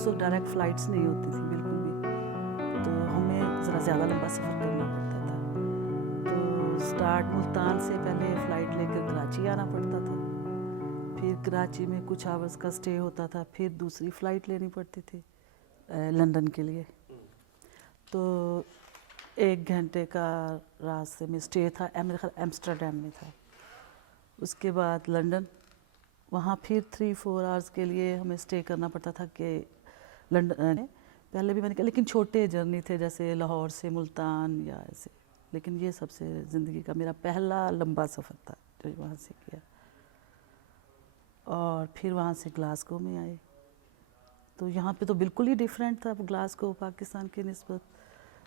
उस वक्त direct flights नहीं होती थी बिल्कुल भी, तो हमें ज़रा ज़्यादा लंबा सफ़र करना पड़ता था। तो स्टार्ट मुल्तान से पहले फ़्लाइट लेकर कराची आना पड़ता था, फिर कराची में कुछ आवर्स का स्टे होता था, फिर दूसरी फ़्लाइट लेनी पड़ती थी लंदन के लिए। तो 1 घंटे का रास्ते में स्टे था, मेरे ख्याल एम्स्टर्डम में था। उसके बाद लंदन, वहाँ फिर 3-4 आवर्स के लिए हमें स्टे करना पड़ता था कि लंदन पहले भी मैंने कहा, लेकिन छोटे जर्नी थे जैसे लाहौर से मुल्तान या ऐसे, लेकिन ये सबसे ज़िंदगी का मेरा पहला लंबा सफ़र था जो वहाँ से किया। और फिर वहाँ से ग्लासगो में आए, तो यहाँ पे तो बिल्कुल ही डिफरेंट था ग्लासगो पाकिस्तान की निस्बत।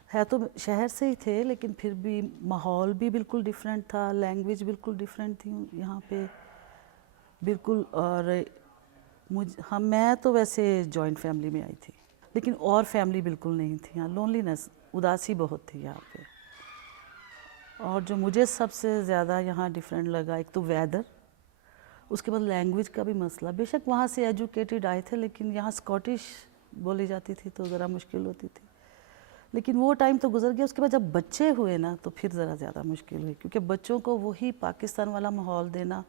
है तो शहर से ही थे, लेकिन फिर भी माहौल भी बिल्कुल डिफरेंट था, लैंग्वेज बिल्कुल डिफरेंट थी यहाँ पे बिल्कुल। और मैं तो वैसे जॉइंट फैमिली में आई थी, लेकिन और फैमिली बिल्कुल नहीं थी यहाँ। लोनलीनेस, उदासी बहुत थी यहाँ पे। और जो मुझे सबसे ज़्यादा यहाँ डिफरेंट लगा, एक तो वेदर, उसके बाद लैंग्वेज का भी मसला। बेशक वहाँ से एजुकेटेड आए थे, लेकिन यहाँ स्कॉटिश बोली जाती थी तो ज़रा मुश्किल होती थी। लेकिन वो टाइम तो गुजर गया। उसके बाद जब बच्चे हुए ना, तो फिर ज़रा ज़्यादा मुश्किल हुई, क्योंकि बच्चों को वही पाकिस्तान वाला माहौल देना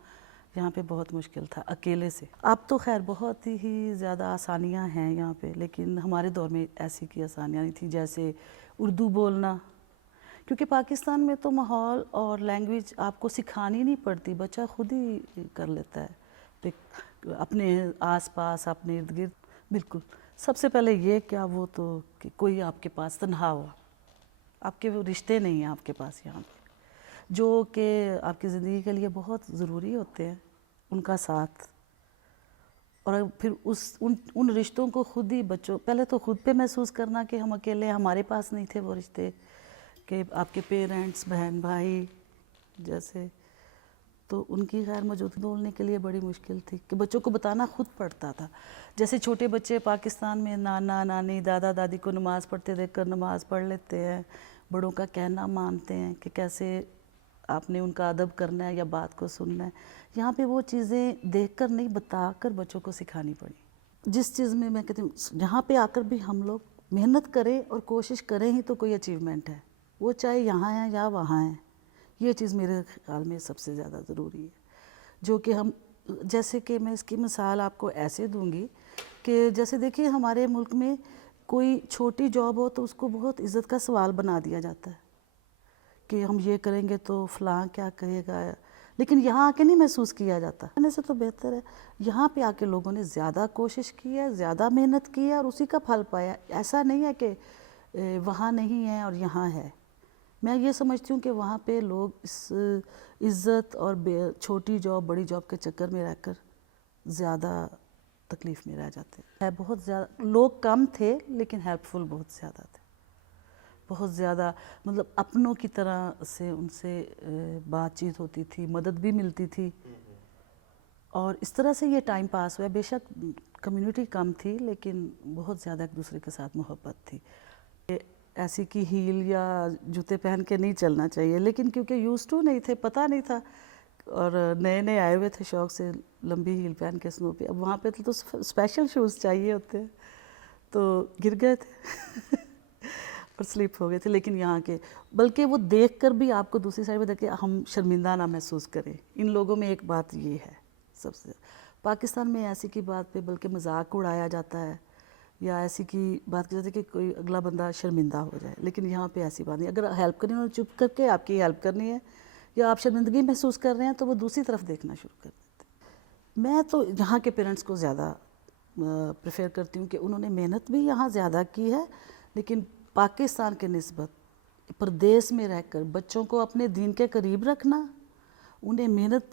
यहाँ पे बहुत मुश्किल था अकेले से। अब तो खैर बहुत ही ज़्यादा आसानियाँ हैं यहाँ पे, लेकिन हमारे दौर में ऐसी की आसानियाँ नहीं थी, जैसे उर्दू बोलना। क्योंकि पाकिस्तान में तो माहौल और लैंग्वेज आपको सिखानी नहीं पड़ती, बच्चा खुद ही कर लेता है अपने आसपास, अपने इर्द गिर्द। बिल्कुल, सबसे पहले ये क्या, वो तो कि कोई आपके पास तन्हा हो, आपके वो रिश्ते नहीं हैं आपके पास यहाँ पे, जो कि आपकी ज़िंदगी के लिए बहुत ज़रूरी होते हैं, उनका साथ। और फिर उन रिश्तों को खुद ही बच्चों, पहले तो खुद पे महसूस करना कि हम अकेले, हमारे पास नहीं थे वो रिश्ते, कि आपके पेरेंट्स, बहन भाई जैसे, तो उनकी गैर मौजूदगी बोलने के लिए बड़ी मुश्किल थी कि बच्चों को बताना खुद पड़ता था। जैसे छोटे बच्चे पाकिस्तान में नाना नानी दादा दादी को नमाज़ पढ़ते देख कर नमाज़ पढ़ लेते हैं, बड़ों का कहना मानते हैं कि कैसे आपने उनका अदब करना है या बात को सुनना है। यहाँ पे वो चीज़ें देखकर नहीं, बताकर बच्चों को सिखानी पड़ी। जिस चीज़ में मैं कहती हूँ, यहाँ पे आकर भी हम लोग मेहनत करें और कोशिश करें ही तो कोई अचीवमेंट है, वो चाहे यहाँ है या वहाँ है। ये चीज़ मेरे ख्याल में सबसे ज़्यादा ज़रूरी है, जो कि हम, जैसे कि मैं इसकी मिसाल आपको ऐसे दूंगी कि जैसे देखिए हमारे मुल्क में कोई छोटी जॉब हो तो उसको बहुत इज़्ज़त का सवाल बना दिया जाता है कि हम ये करेंगे तो फ़लाँ क्या कहेगा, लेकिन यहाँ आके नहीं महसूस किया जाता। कहने से तो बेहतर है यहाँ पे आके लोगों ने ज़्यादा कोशिश की है, ज़्यादा मेहनत की है और उसी का फल पाया। ऐसा नहीं है कि वहाँ नहीं है और यहाँ है। मैं ये समझती हूँ कि वहाँ पे लोग इस इज़्ज़त और छोटी जॉब बड़ी जॉब के चक्कर में रहकर ज़्यादा तकलीफ़ में रह जाते हैं। बहुत ज़्यादा लोग कम थे, लेकिन हेल्पफुल बहुत ज़्यादा थे, बहुत ज़्यादा, मतलब अपनों की तरह से उनसे बातचीत होती थी, मदद भी मिलती थी, और इस तरह से ये टाइम पास हुआ। बेशक कम्युनिटी कम थी, लेकिन बहुत ज़्यादा एक दूसरे के साथ मोहब्बत थी। ऐसी कि हील या जूते पहन के नहीं चलना चाहिए, लेकिन क्योंकि यूज़ टू नहीं थे, पता नहीं था, और नए नए आए हुए थे शौक़ से लंबी हील पहन के स्नो पे। अब वहाँ पे तो स्पेशल शूज़ चाहिए होते हैं, तो गिर गए थे और स्लिप हो गए थे। लेकिन यहाँ के, बल्कि वो देख कर भी आपको दूसरी साइड में देख के हम शर्मिंदा ना महसूस करें। इन लोगों में एक बात ये है सबसे, पाकिस्तान में ऐसी की बात पे बल्कि मजाक उड़ाया जाता है, या ऐसी की बात की जाती है कि कोई अगला बंदा शर्मिंदा हो जाए, लेकिन यहाँ पे ऐसी बात नहीं। अगर हेल्प करनी है, चुप करके आपकी हेल्प करनी है, या आप शर्मिंदगी महसूस कर रहे हैं, तो वो दूसरी तरफ देखना शुरू कर देते हैं। मैं तो यहाँ के पेरेंट्स को ज़्यादा प्रेफर करती हूँ कि उन्होंने मेहनत भी यहाँ ज़्यादा की है, लेकिन पाकिस्तान के निस्बत प्रदेश में रहकर बच्चों को अपने दीन के करीब रखना, उन्हें मेहनत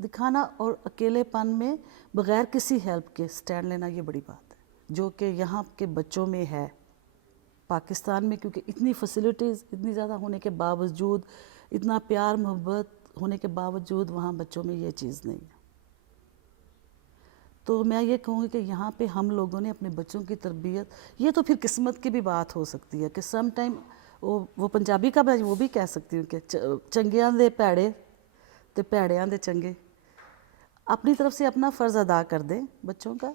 दिखाना और अकेलेपन में बग़ैर किसी हेल्प के स्टैंड लेना, ये बड़ी बात है जो कि यहाँ के बच्चों में है। पाकिस्तान में क्योंकि इतनी फैसिलिटीज़ इतनी ज़्यादा होने के बावजूद, इतना प्यार मोहब्बत होने के बावजूद, वहाँ बच्चों में ये चीज़ नहीं है। तो मैं ये कहूँगी कि यहाँ पे हम लोगों ने अपने बच्चों की तरबियत, ये तो फिर किस्मत की भी बात हो सकती है कि सम टाइम वो पंजाबी का मैं वो भी कह सकती हूँ कि चंगियां दे भैड़े ते भैड़ियां दे चंगे। अपनी तरफ से अपना फ़र्ज़ अदा कर दें बच्चों का,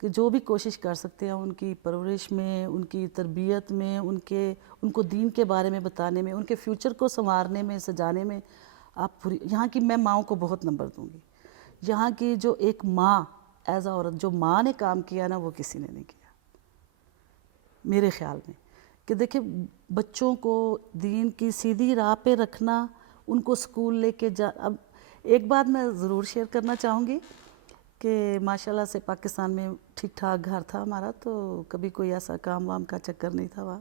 کہ جو بھی کوشش کر سکتے ہیں ان کی پرورش میں، ان کی تربیت میں، ان کو دین کے بارے میں بتانے میں، ان کے فیوچر کو سنوارنے میں، سجانے میں آپ پوری. یہاں کی میں ماؤں کو بہت نمبر دوں گی. یہاں کی جو ایک ماں ایز اے عورت، جو ماں نے کام کیا نا، وہ کسی نے نہیں کیا میرے خیال میں. کہ دیکھیں بچوں کو دین کی سیدھی راہ پہ رکھنا، ان کو اسکول لے کے اب ایک بات میں ضرور شیئر کرنا چاہوں گی کہ ماشاءاللہ سے پاکستان میں ٹھیک ٹھاک گھر تھا ہمارا، تو کبھی کوئی ایسا کام وام کا چکر نہیں تھا وہاں.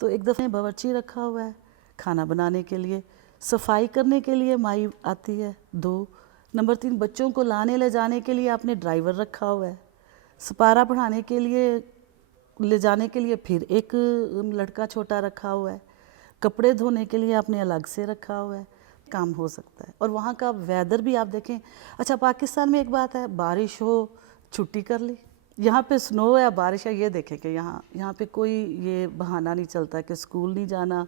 تو ایک دفعہ باورچی رکھا ہوا ہے کھانا بنانے کے لیے، صفائی کرنے کے لیے مائی آتی ہے 2. نمبر 3 بچوں کو لانے لے جانے کے لیے آپ نے ڈرائیور رکھا ہوا ہے، سپارہ پڑھانے کے لیے لے جانے کے لیے پھر ایک لڑکا چھوٹا رکھا ہوا ہے، کپڑے دھونے کے لیے آپ نے الگ سے رکھا ہوا ہے. کام ہو سکتا ہے. اور وہاں کا ویدر بھی آپ دیکھیں. اچھا پاکستان میں ایک بات ہے، بارش ہو چھٹی کر لی. یہاں پہ سنو ہے یا بارش ہے، یہ دیکھیں کہ یہاں پہ کوئی یہ بہانہ نہیں چلتا کہ اسکول نہیں جانا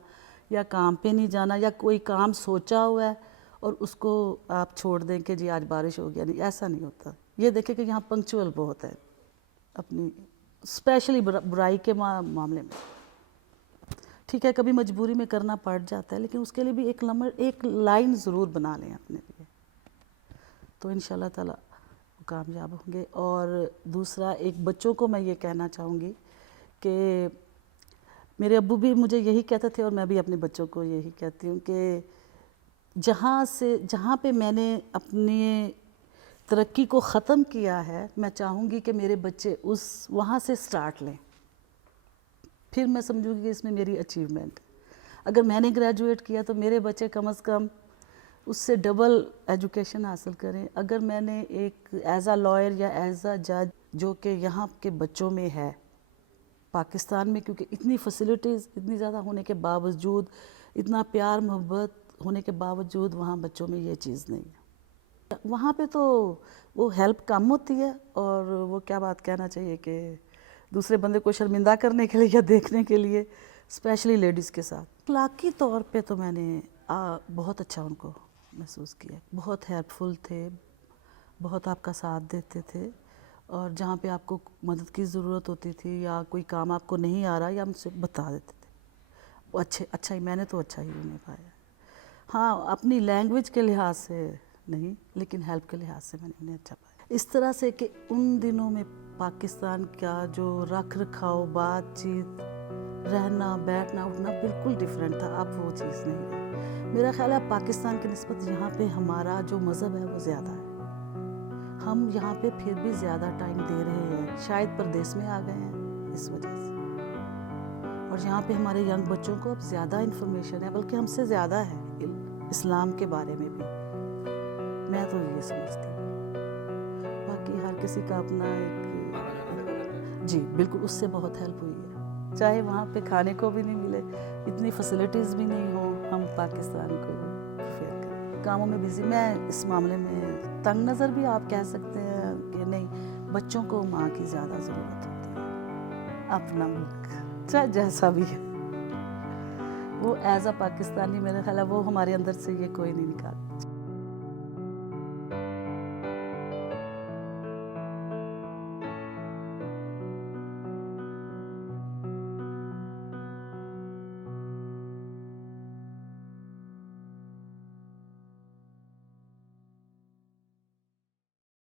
یا کام پہ نہیں جانا، یا کوئی کام سوچا ہوا ہے اور اس کو آپ چھوڑ دیں کہ جی آج بارش ہو گیا. نہیں، ایسا نہیں ہوتا. یہ دیکھیں کہ یہاں پنکچوئل بہت ہے اپنی اسپیشلی برائی کے معاملے میں. ٹھیک ہے کبھی مجبوری میں کرنا پڑ جاتا ہے، لیکن اس کے لیے بھی ایک لائن ضرور بنا لیں اپنے لیے، تو انشاءاللہ تعالی کامیاب ہوں گے. اور دوسرا ایک بچوں کو میں یہ کہنا چاہوں گی کہ میرے ابو بھی مجھے یہی کہتے تھے اور میں بھی اپنے بچوں کو یہی کہتی ہوں کہ جہاں پہ میں نے اپنی ترقی کو ختم کیا ہے، میں چاہوں گی کہ میرے بچے وہاں سے سٹارٹ لیں. پھر میں سمجھوں گی کہ اس میں میری اچیومنٹ. اگر میں نے گریجویٹ کیا تو میرے بچے کم از کم اس سے ڈبل ایجوکیشن حاصل کریں. اگر میں نے ایک ایز اے لائر یا ایز اے جج، جو کہ یہاں کے بچوں میں ہے پاکستان میں، کیونکہ اتنی فیسلٹیز اتنی زیادہ ہونے کے باوجود، اتنا پیار محبت ہونے کے باوجود وہاں بچوں میں یہ چیز نہیں ہے. وہاں پہ تو وہ ہیلپ کم ہوتی ہے، اور وہ کیا بات کہنا چاہیے کہ دوسرے بندے کو شرمندہ کرنے کے لیے یا دیکھنے کے لیے، اسپیشلی لیڈیز کے ساتھ. اخلاقی طور پہ تو میں نے بہت اچھا ان کو محسوس کیا. بہت ہیلپ فل تھے، بہت آپ کا ساتھ دیتے تھے، اور جہاں پہ آپ کو مدد کی ضرورت ہوتی تھی یا کوئی کام آپ کو نہیں آ رہا یا ہم سے بتا دیتے تھے. وہ اچھا ہی میں نے تو اچھا ہی انہیں پایا. ہاں اپنی لینگویج کے لحاظ سے نہیں، لیکن ہیلپ کے لحاظ سے میں نے انہیں اچھا پایا. اس طرح سے کہ ان دنوں میں پاکستان کا جو رکھ رکھاؤ، بات چیت، رہنا بیٹھنا اٹھنا بالکل ڈیفرنٹ تھا. اب وہ چیز نہیں ہے. میرا خیال ہے پاکستان کی نسبت یہاں پہ ہمارا جو مذہب ہے وہ زیادہ ہے. ہم یہاں پہ پھر بھی زیادہ ٹائم دے رہے ہیں، شاید پردیس میں آ گئے ہیں اس وجہ سے. اور یہاں پہ ہمارے ینگ بچوں کو اب زیادہ انفارمیشن ہے، بلکہ ہم سے زیادہ ہے اسلام کے بارے میں بھی. میں تو یہ سمجھتی ہوں. باقی ہر کسی کا اپنا ایک جی بالکل اس سے بہت ہیلپ ہوئی ہے. چاہے وہاں پہ کھانے کو بھی نہیں ملے، اتنی فیسلٹیز بھی نہیں ہوں، ہم پاکستان کو پریفر کریں. کاموں میں بزی، میں اس معاملے میں تنگ نظر بھی آپ کہہ سکتے ہیں کہ نہیں، بچوں کو ماں کی زیادہ ضرورت ہوتی ہے. اپنا ملک چاہے جیسا بھی ہے، وہ ایز اے پاکستانی میرا خیال ہے وہ ہمارے اندر سے یہ کوئی نہیں نکالتا.